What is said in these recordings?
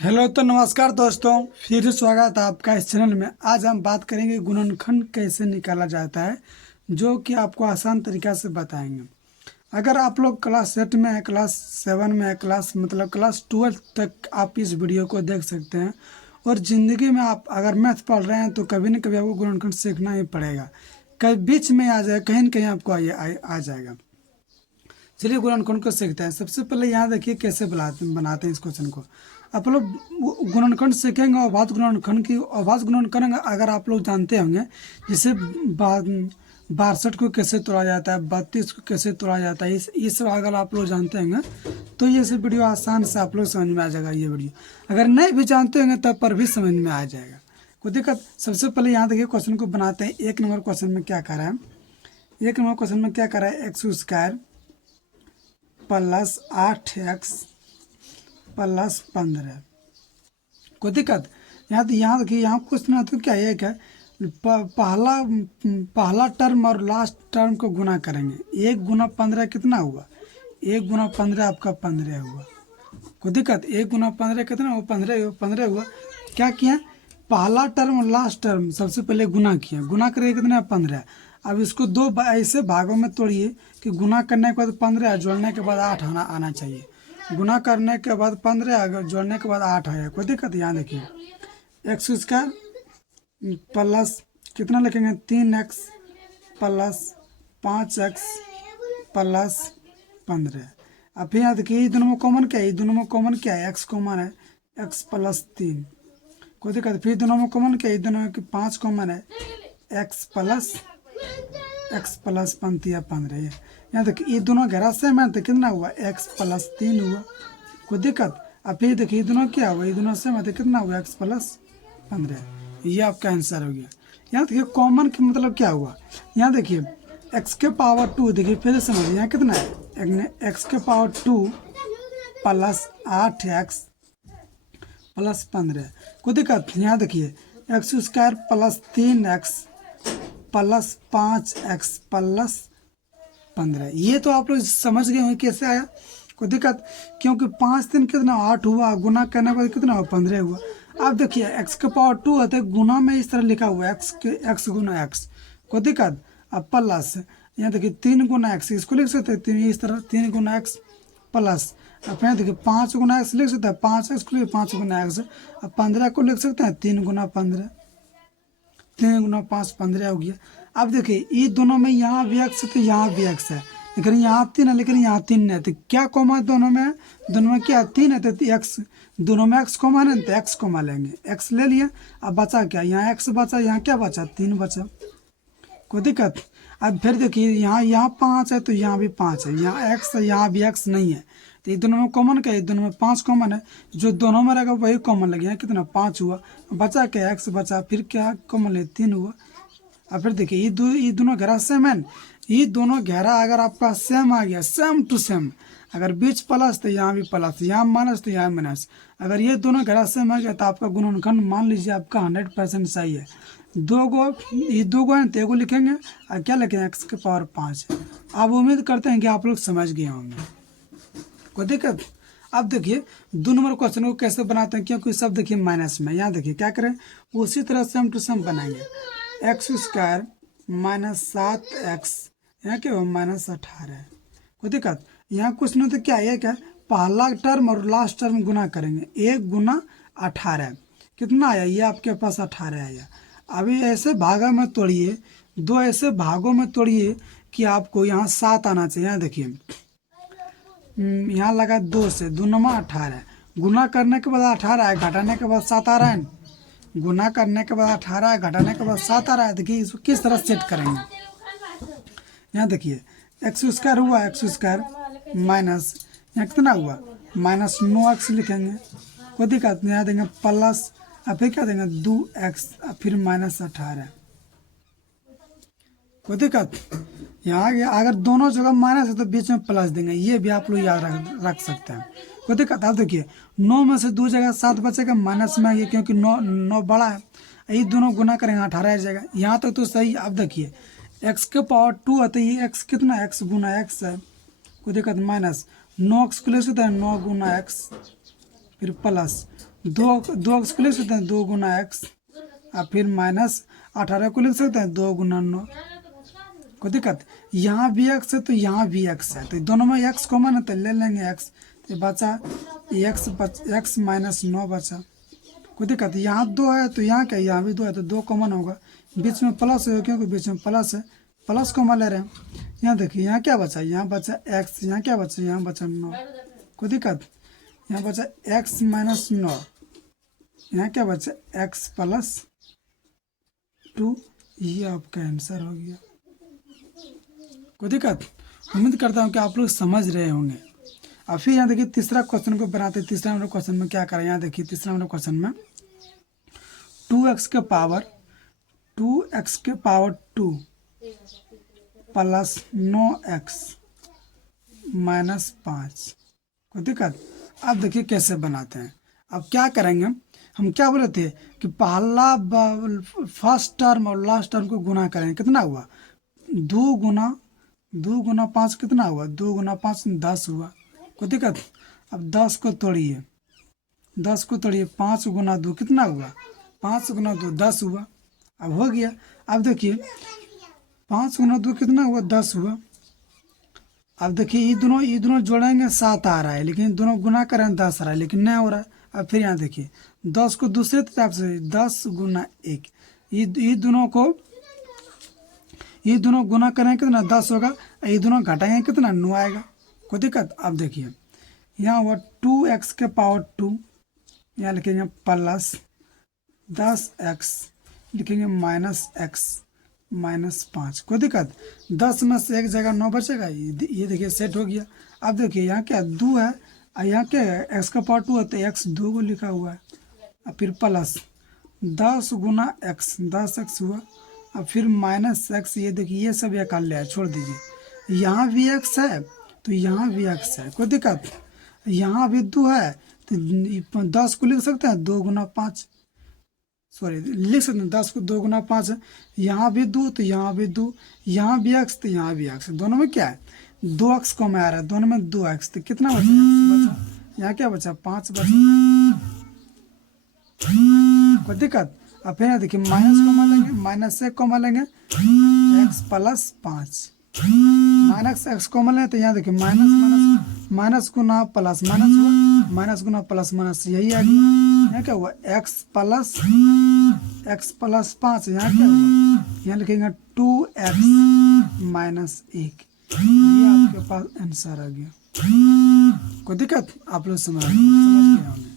Hello तो नमस्कार दोस्तों, फिर स्वागत है आपका इस चैनल में। आज हम बात करेंगे गुणनखंड कैसे निकाला जाता है, जो कि आपको आसान तरीका से बताएंगे। अगर आप लोग क्लास 8 में है, क्लास 7 में है, क्लास 12 तक आप इस वीडियो को देख सकते हैं। और ज़िंदगी में आप अगर मैथ पढ़ रहे हैं तो कभी न कभी आपको गुणनखंड सीखना ही पड़ेगा। कहीं बीच में आ जाए, कहीं न कहीं आपको आ जाएगा। चलिए गुणनखंड को सीखते हैं। सबसे पहले यहाँ देखिए कैसे बनाते हैं इस क्वेश्चन को। आप लोग गुणनखंड सीखेंगे। अभाज्य गुणनखंड अगर आप लोग जानते होंगे, जैसे 62 को कैसे तोड़ा जाता है, 32 को कैसे तोड़ा जाता है, इस सब अगर आप लोग जानते होंगे तो ये सब वीडियो आसान से आप लोग समझ में आ जाएगा। ये वीडियो अगर नहीं भी जानते होंगे तब पर भी समझ में आ जाएगा, कोई दिक्कत। सबसे पहले यहाँ देखिए क्वेश्चन को बनाते हैं। 1 नंबर क्वेश्चन में क्या करा है, 1 नंबर क्वेश्चन में क्या करा है, x² प्लस 8x प्लस 15। कोई दिक्कत। यहाँ देखिए, यहाँ क्वेश्चन तो क्या है, क्या पहला टर्म और लास्ट टर्म को गुना करेंगे। 1 गुना 15 कितना हुआ, 1 गुना 15 आपका 15 हुआ। कोई दिक्कत। 1 गुना 15 कितना हुआ, 15 हुआ। क्या किया, पहला टर्म और लास्ट टर्म सबसे पहले गुना किया। गुना करेंगे कितना, 15। अब इसको दो ऐसे भागों में तोड़िए कि गुना करने के बाद 15, जोड़ने के बाद 8 आना चाहिए। गुना करने के बाद 15, अगर जोड़ने के बाद 8 आया, कोई दिक्कत। यहाँ देखिए x² प्लस कितना लिखेंगे, 3x प्लस 5x प्लस 15। अब फिर यहाँ देखिए, ये दोनों में कॉमन क्या है, ये दोनों में कॉमन क्या है, x कॉमन है, x प्लस 3। कोई दिक्कत। फिर दोनों में कॉमन क्या है, दोनों में 5 कॉमन है, x प्लस 15। यहाँ देखिए ये दोनों घेरा सेम है तो कितना हुआ, x प्लस 3 हुआ। कोई दिक्कत। अब फिर देखिए ये दोनों क्या हुआ, ये दोनों सेम है तो कितना हुआ, x प्लस 15। ये आपका आंसर हो गया। यहाँ देखिए कॉमन का मतलब क्या हुआ, यहाँ देखिए x के पावर 2, देखिए फिर से समझिए यहाँ कितना है, x के पावर 2 प्लस 8x प्लस 15। कोई दिक्कत। यहाँ देखिए x² plus 3x plus 5x plus 15। ये तो आप लोग समझ गए होंगे कैसे आया, कोई दिक्कत। क्योंकि 5 दिन कितना 8 हुआ, गुना करने के बाद कितना हुआ, 15 हुआ। अब देखिए x के पावर 2 होता है, गुना में इस तरह लिखा हुआ है, x गुना x, कोई दिक्कत। अब प्लस यहाँ देखिए 3 गुना x, इसको लिख सकते हैं 3 इस तरह, 3 गुना x प्लस। अब यहाँ देखिए 5 गुना x लिख सकते हैं, 5x को 5 गुना x। अब 15 को लिख सकते हैं 3 गुना 15, 3 गुना 5 15 हो गया। अब देखिए ये दोनों में यहाँ भी x है तो यहाँ भी x है, लेकिन यहाँ 3 है, लेकिन यहाँ 3 नहीं है। तो क्या कॉमा है दोनों में, दोनों में क्या 3 है तो x, दोनों में x कॉमा है तो x कॉमा लेंगे, x ले लिया। अब बचा क्या, यहाँ x बचा, यहाँ क्या बचा, 3 बचा। कोई दिक्कत। अब फिर देखिए यहाँ 5 है तो यहाँ भी 5 है, यहाँ x है, यहाँ भी x नहीं है। तो ये दोनों में कॉमन क्या है, दोनों में 5 कॉमन है, जो दोनों में रहेगा वही कॉमन लगे। यहाँ कितना 5 हुआ, बचा क्या, x बचा, फिर क्या कॉमन ले 3 हुआ। अब फिर देखिए ये दोनों घेरा सेम है, ये दोनों घेरा अगर आपका सेम आ गया, सेम टू सेम, अगर बीच प्लस तो यहाँ भी प्लस, यहाँ माइनस तो यहाँ माइनस, अगर ये दोनों घेरा सेम आ गया तो आपका गुणनखंड मान लीजिए आपका 100% सही है। ये दो गो है तो एगो लिखेंगे और क्या लिखेंगे, x के पावर 5। अब उम्मीद करते हैं कि आप लोग समझ गए होंगे, कोई दिक्कत। अब देखिए 2 नंबर क्वेश्चन को कैसे बनाते हैं, क्योंकि सब देखिए माइनस में। यहाँ देखिए क्या करें, उसी तरह सेम टू सेम बनाएंगे। x² माइनस 7x, यहाँ क्या हो, माइनस 18। कोई दिक्कत। यहाँ क्वेश्चन तो क्या है, क्या पहला टर्म और लास्ट टर्म गुना करेंगे, 1 गुना 18 कितना आया, ये आपके पास 18 आया। अभी ऐसे भागा में तोड़िए, 2 ऐसे भागों में तोड़िए कि आपको यहाँ 7 आना चाहिए। यहाँ देखिए यहाँ लगा 2 से, 2 नमा 18, गुना करने के बाद 18 है, घटाने के बाद 7 आ रहा है, गुना करने के बाद 18 है, घटाने के बाद 7 आ रहा है। देखिए इसको किस तरह सेट करेंगे। यहाँ देखिए x² हुआ, x² माइनस यहाँ कितना हुआ, माइनस 9x लिखेंगे, कोई दिक्कत नहीं। यहाँ देंगे प्लस, अब फिर क्या देंगे 2x, फिर माइनस 18, कोई दिक्कत। यहाँ अगर दोनों जगह माइनस है तो बीच में प्लस देंगे, ये भी आप लोग याद रख सकते हैं, कोई दिक्कत। अब देखिए 9 में से 2 जगह 7 बचेगा, माइनस में ये क्योंकि 9 बड़ा है, ये दोनों गुना करेंगे 18 आ जाएगा। यहाँ तक तो सही। अब देखिए x के पावर 2 है तो ये x कितना, x गुना x है, कोई दिक्कत। माइनस 9x को ले सकते हैं, 9 गुना x फिर प्लस दो एक्स को लिख सकते हैं 2 गुना एक्स, और फिर माइनस 18 को लिख सकते हैं 2 गुना 9। कोई दिक्कत? यहाँ भी एक्स है तो यहाँ भी एक्स है, तो दोनों में एक्स कॉमन है तो ले लेंगे एक्स, तो बचा एक्स माइनस 9 बचा। कोई दिक्कत? यहाँ 2 है तो यहाँ क्या, यहाँ भी 2 है तो 2 कॉमन होगा, बीच में प्लस है क्योंकि बीच में प्लस है, प्लस कॉमन ले रहे हैं। यहाँ देखिए यहाँ क्या बचा, यहाँ बचा एक्स, यहाँ क्या बचा, यहाँ बचा 9। कोई दिक्कत? यहाँ बचा एक्स माइनस 9, यहाँ क्या बचा एक्स प्लस 2, ये आपका आंसर हो गया। कोई दिक्कत? उम्मीद करता हूँ कि आप लोग समझ रहे होंगे। अब फिर यहाँ देखिए तीसरा क्वेश्चन को बनाते हैं। तीसरा नंबर क्वेश्चन में क्या करें, यहाँ देखिए तीसरा नंबर क्वेश्चन में 2x के पावर 2 प्लस 9x माइनस 5। कोई दिक्कत? अब देखिए कैसे बनाते हैं। अब क्या करेंगे, हम क्या बोले थे कि पहला फर्स्ट टर्म और लास्ट टर्म को गुना करेंगे, कितना हुआ 2 गुना 5 कितना हुआ, 2 गुना 5 10 हुआ। कोई दिक्कत? अब 10 को तोड़िए, 5 गुना 2 कितना हुआ, 5 गुना 2 10 हुआ। अब हो गया। अब देखिए 5 गुना 2 कितना हुआ, 10 हुआ। अब देखिए ये दोनों जोड़ेंगे 7 आ रहा है, लेकिन दोनों गुना करें 10 आ रहा है, लेकिन नहीं हो रहा है। अब फिर यहाँ देखिए 10 को दूसरे तरफ से 10 गुना 1, ये दोनों गुना करें कितना 10 होगा, ये दोनों घटाएंगे कितना 9 आएगा। कोई दिक्कत? अब देखिए यहाँ हुआ 2x के पावर 2, यहाँ लिखेंगे प्लस 10x, लिखेंगे माइनस x माइनस 5। कोई दिक्कत? 10 में से एक जगह 9 बचेगा, ये देखिए सेट हो गया। अब देखिए यहाँ क्या 2 है और यहाँ क्या है x का पावर 2 है तो x 2 को लिखा हुआ है, और फिर प्लस 10 गुना x 10x हुआ, और फिर माइनस x, ये देखिए ये सब एक ले आए, छोड़ दीजिए। यहाँ भी x है तो यहाँ भी x है। कोई दिक्कत? यहाँ भी 2 है तो 10 को लिख सकते हैं 2 गुना 5, सॉरी लिख सकते हैं 10 को 2 गुना 5 है। यहाँ भी 2 तो यहाँ भी 2, यहाँ भी x तो यहाँ भी x, दोनों में क्या है 2x को में आ रहा है, दोनों में 2x, तो कितना बचा बचा, यहाँ क्या बचा 5 बचा। कोई दिक्कत? अब फिर देखिए माइनस को मान लेंगे, माइनस से को मान लेंगे x प्लस 5, माइनस एक्स को मान लेंगे तो यहाँ देखिए माइनस गुना प्लस माइनस हुआ, माइनस गुना प्लस माइनस यही आ गया। यहाँ क्या हुआ x प्लस 5, यहाँ क्या हुआ, यहाँ लिखेंगे 2x माइनस 1, ये आपके पास आंसर आ गया। कोई दिक्कत? आप लोग समझ गए होंगे।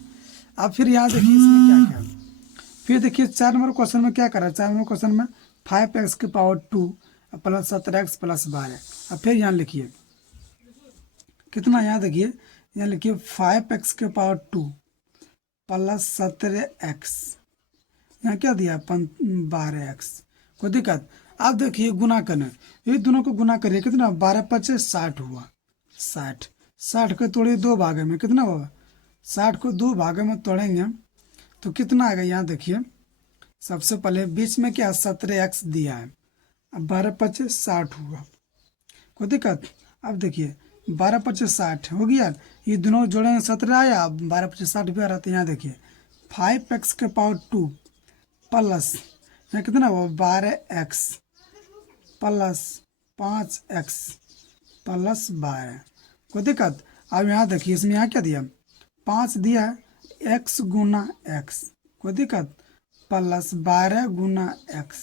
अब फिर यहाँ देखिए इसमें क्या क्या, फिर देखिए 4 नंबर क्वेश्चन में क्या करा, 4 नंबर क्वेश्चन में 5x के पावर 2 प्लस 17x प्लस 12। अब फिर यहाँ लिखिए कितना, यहाँ देखिए यहाँ लिखिए 5x के पावर 2 प्लस 17x, यहाँ क्या दिया 12x। कोई दिक्कत? अब देखिए गुना करने, ये दोनों को गुना करिए कितना 12 × 60 हुआ, 60 को तोड़िए 2 भागे में, कितना होगा 60 को 2 भागे में तोड़ेंगे तो कितना आएगा। यहाँ देखिए सबसे पहले बीच में क्या 17x दिया है, अब 12 × 60 हुआ। कोई दिक्कत? अब देखिए 12 × 60 हो गया, ये दोनों जोड़ेंगे 17 आया, अब 12 × 60 भी आ रहा था। यहाँ देखिए 5x के पावर 2 प्लस यहाँ कितना हुआ 12x प्लस 5x प्लस 12। कोई दिक्कत? अब यहाँ देखिए इसमें यहाँ क्या दिया 5 दिया है x गुना x, कोई दिक्कत, प्लस 12 गुना x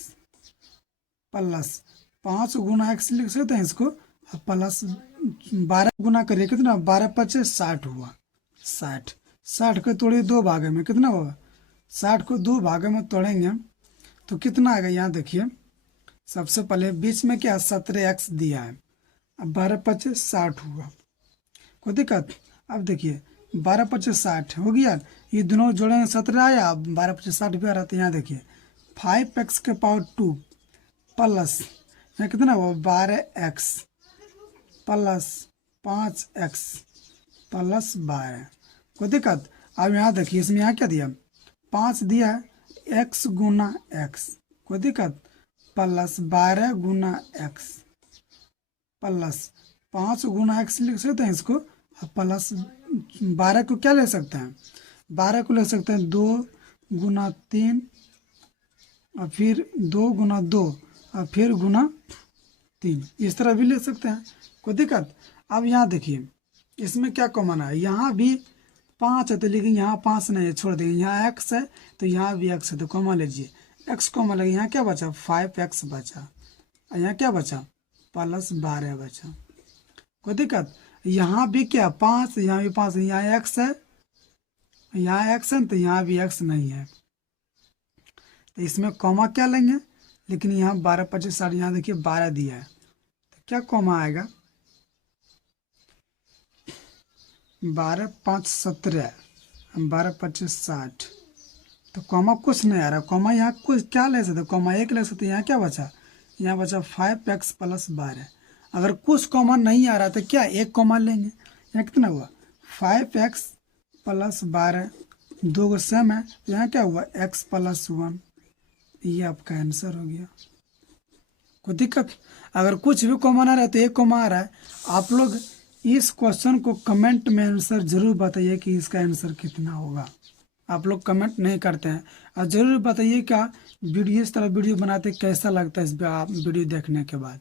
प्लस 5 गुना x लिख सकते हैं इसको, प्लस 12 गुना करिए कितना 12 × 60 हुआ, 60 को तोड़िए 2 भागे में, कितना होगा 60 को 2 भागे में तोड़ेंगे तो कितना आएगा। यहाँ देखिए सबसे पहले बीच में क्या 17x दिया है, अब 12 × 60 हुआ। कोई दिक्कत? अब देखिए 12 × 60 हो गया, ये दोनों जोड़ेंगे 17 आया, अब 12 × 60 भी आ रहा था। यहाँ देखिए 5x के पावर 2 प्लस यहाँ कितना हुआ 12x प्लस 5x प्लस 12। कोई दिक्कत? अब यहाँ देखिए इसमें यहाँ क्या दिया 5 दिया है x गुना x, कोई दिक्कत, प्लस 12 गुना x प्लस 5 गुना x लिख सकते हैं इसको, प्लस 12 को क्या ले सकते हैं 12 को लिख सकते हैं 2 गुना 3 और फिर 2 गुना 2 और फिर गुना 3, इस तरह भी लिख सकते हैं, कोई दिक्कत। अब यहाँ देखिए इसमें क्या कॉमन है, यहाँ भी 5 है तो लेकिन यहाँ 5 नहीं है, छोड़ देंगे। यहाँ x है तो यहाँ भी x है तो कॉमन लीजिए, x कॉमन लगे, यहाँ क्या बचा 5x बचा, और यहाँ क्या बचा +12 बचा, कोई दिक्कत। यहाँ भी क्या 5, यहाँ भी 5, यहाँ x है, यहाँ x है तो यहाँ भी x नहीं है, तो इसमें कॉमा क्या लेंगे, लेकिन यहाँ 12 25 60, यहाँ देखिए 12 दिया है तो क्या कॉमा आएगा, 12 5 17, 12 25 60, तो कॉमा कुछ नहीं आ रहा। कॉमा यहाँ कुछ क्या ले सकते, कॉमा 1 ले सकते, यहाँ क्या बचा, यहाँ बचा 5x + 12। अगर कुछ कॉमा नहीं आ रहा तो क्या एक कॉमा लेंगे, यहाँ कितना हुआ 5x + 12, 2 को सेम है तो यहाँ क्या हुआ x + 1, ये आपका आंसर हो गया, कोई दिक्कत। अगर कुछ भी कॉमन आ रहा है तो एक कॉमा आ रहा है। आप लोग इस क्वेश्चन को कमेंट में आंसर जरूर बताइए कि इसका आंसर कितना होगा। आप लोग कमेंट नहीं करते हैं, और ज़रूर बताइए क्या वीडियो, इस तरह वीडियो बनाते कैसा लगता है इस वीडियो देखने के बाद।